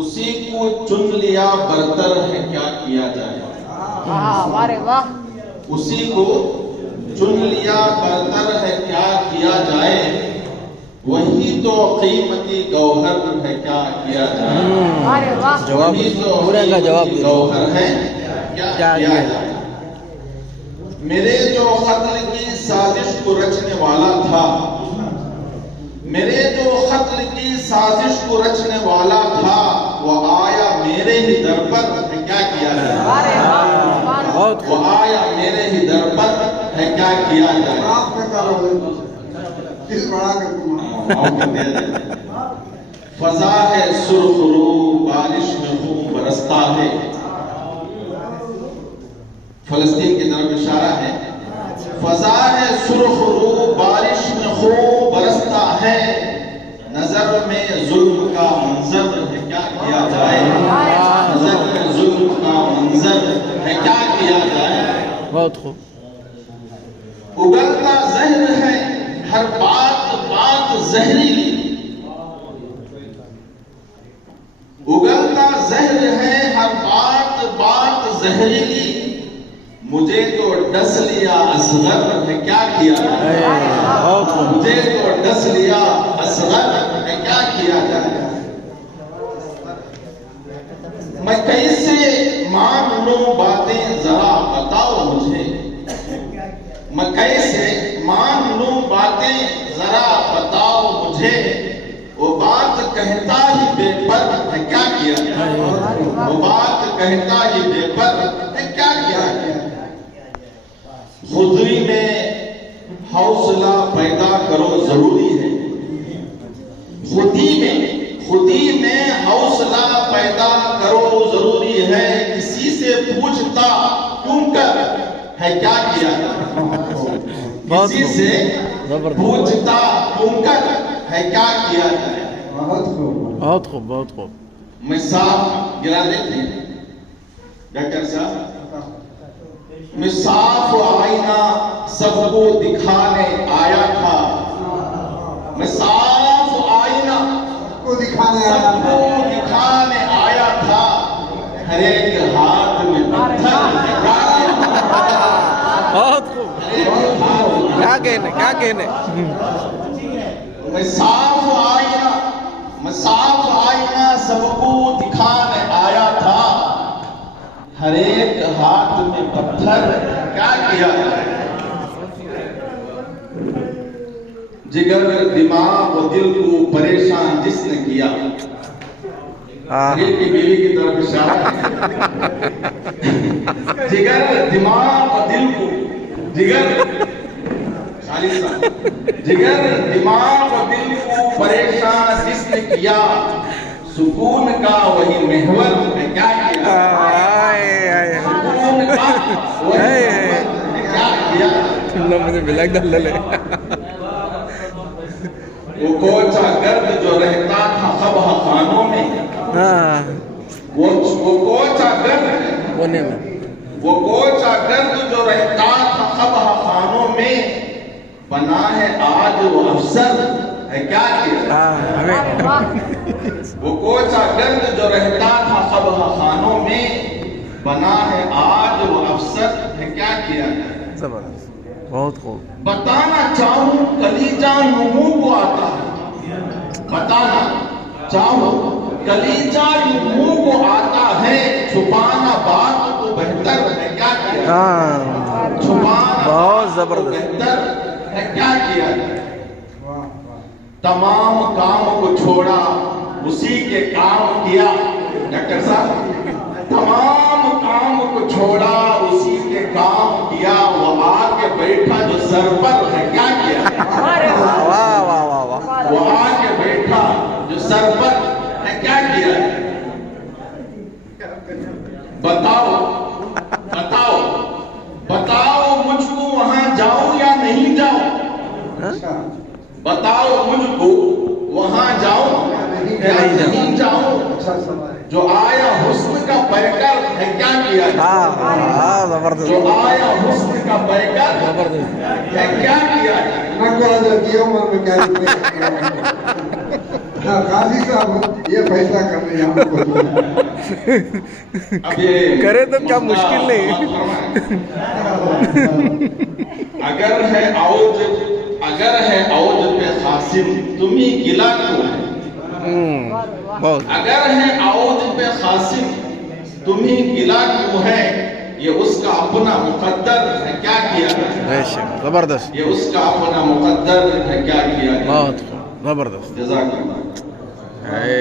اسی کو چن لیا برتر ہے کیا کیا جائے. واہ واہ. اسی کو چن لیا برتر ہے کیا کیا جائے. وہی تو قیمتی گوہر ہے کیا کیا جائے. وہی تو قیمتی گوہر ہے کیا کیا جائے. میرے جو قتل کی سازش کو رچنے والا تھا، میرے جو قتل کی سازش کو رچنے والا تھا، وہ آیا میرے ہی در پر ہے کیا کیا جائے. وہ آیا میرے ہی در پر ہے کیا کیا جائے. فضا ہے سرخ رو بارش میں خون برستا ہے. فلسطین کی طرف اشارہ ہے. فضا ہے سرخ رو بارش میں خون برستا ہے. نظر میں ظلم کا منظر ہے کیا کیا جائے. نظر میں ظلم کا منظر ہے کیا کیا جائے. بہت خوب. اگلتا زہر ہے ہر بات بات زہریلی. اگلتا زہر ہے ہر بات بات زہریلی. مجھے تو ڈس لیا اصغر ہے کیا کیا جائے. مجھے تو ڈس لیا اصغر ہے کیا کیا جائے. میں کیسے مان لوں باتیں ذرا بتاؤ مجھے. میں کیسے مان لوں باتیں ذرا بتاؤ مجھے. وہ بات کہتا ہی بے پر ہے کیا کیا جائے. وہ بات کہتا ہی بے پر ہے کیا کیا جائے. خودی میں حوصلہ پیدا کرو ضروری ہے. خودی میں حوصلہ پیدا کرو ضروری ہے. کسی سے پوچھتا کیوں کر ہے کیا کیا جائے. کسی سے پوچھتا کیوں کر ہے کیا کیا جائے. بہت خوب بہت خوب. میں صاف گرا دیتے ہیں ڈاکٹر صاحب. میں صاف آئینہ سب کو دکھانے آیا تھا. میں صاف آئینہ سب کو دکھانے آیا تھا. ہر ایک ہاتھ میں پتھر. بہت خوب. کیا کہنے کیا کہنے. میں صاف آئینہ سب کو دکھانے آیا تھا. ہر ایک ہاتھ میں پتھر کیا کیا جائے. جگر دماغ و دل کو پریشان جس نے کیا. دل کی بیوی کی طرف اشارہ ہے. جگر دماغ و دل کو جگر دماغ و دل کو پریشان جس نے کیا. سکون کا وہی محور ہے کیا کیا. سکون کا وہی محور ہے کیا کیا. مجھے بلیک ڈال لے. وہ کوچہ گرد جو رہتا تھا خبہ خانوں میں. وہ کوچہ گرد وہ کوچہ گرد جو رہتا تھا خبہ خانوں میں. بنا ہے آج وہ افسر ہے کیا کیا. وہ کوچہ گرد جو رہتا تھا خبہ خانوں میں. بنا ہے آج وہ افسر ہے کیا کیا. زبردست. بہت خوب. بتانا چاہوں کلیجہ یوں کو آتا ہے. بتانا چاہوں کلیجہ یوں کو آتا ہے. چھپانا بات کو بہتر ہے کیا کیا. چھپانا بہت زبردست. بہتر ہے کیا کیا. تمام کام کو چھوڑا اسی کے کام کیا. ڈاکٹر صاحب تمام کام کو چھوڑا اسی کے کام کیا. وہ آ کے بیٹھا جو سر پر ہے کیا کیا. واہ واہ واہ واہ. وہ آ کے بیٹھا جو سر پر ہے کیا کیا. بتاؤ بتاؤ بتاؤ مجھ کو وہاں جاؤں یا نہیں جاؤں. بتاؤ مجھ کو وہاں جاؤں یا نہیں جاؤں. جو آیا حسن کا پیکر ہے کیا کیا. زبردست. جو آیا حسن کا پیکر زبردست. ہے کیا کیا. ہاں قاضی صاحب یہ فیصلہ کر رہے ہیں ہم کو. اب یہ کرے تو کیا مشکل نہیں. اگر ہے اوج پہ خاصم تمہیں گلا کیوں ہے. بہت اگر ہے اوج پہ خاصم تمہیں گلا کیوں ہے. یہ اس کا اپنا مقدر ہے کیا کیا ہے. بے شک زبردست. یہ اس کا اپنا مقدر ہے کیا کیا ہے. بہت خوب زبردست. جزاک اللہ. ہے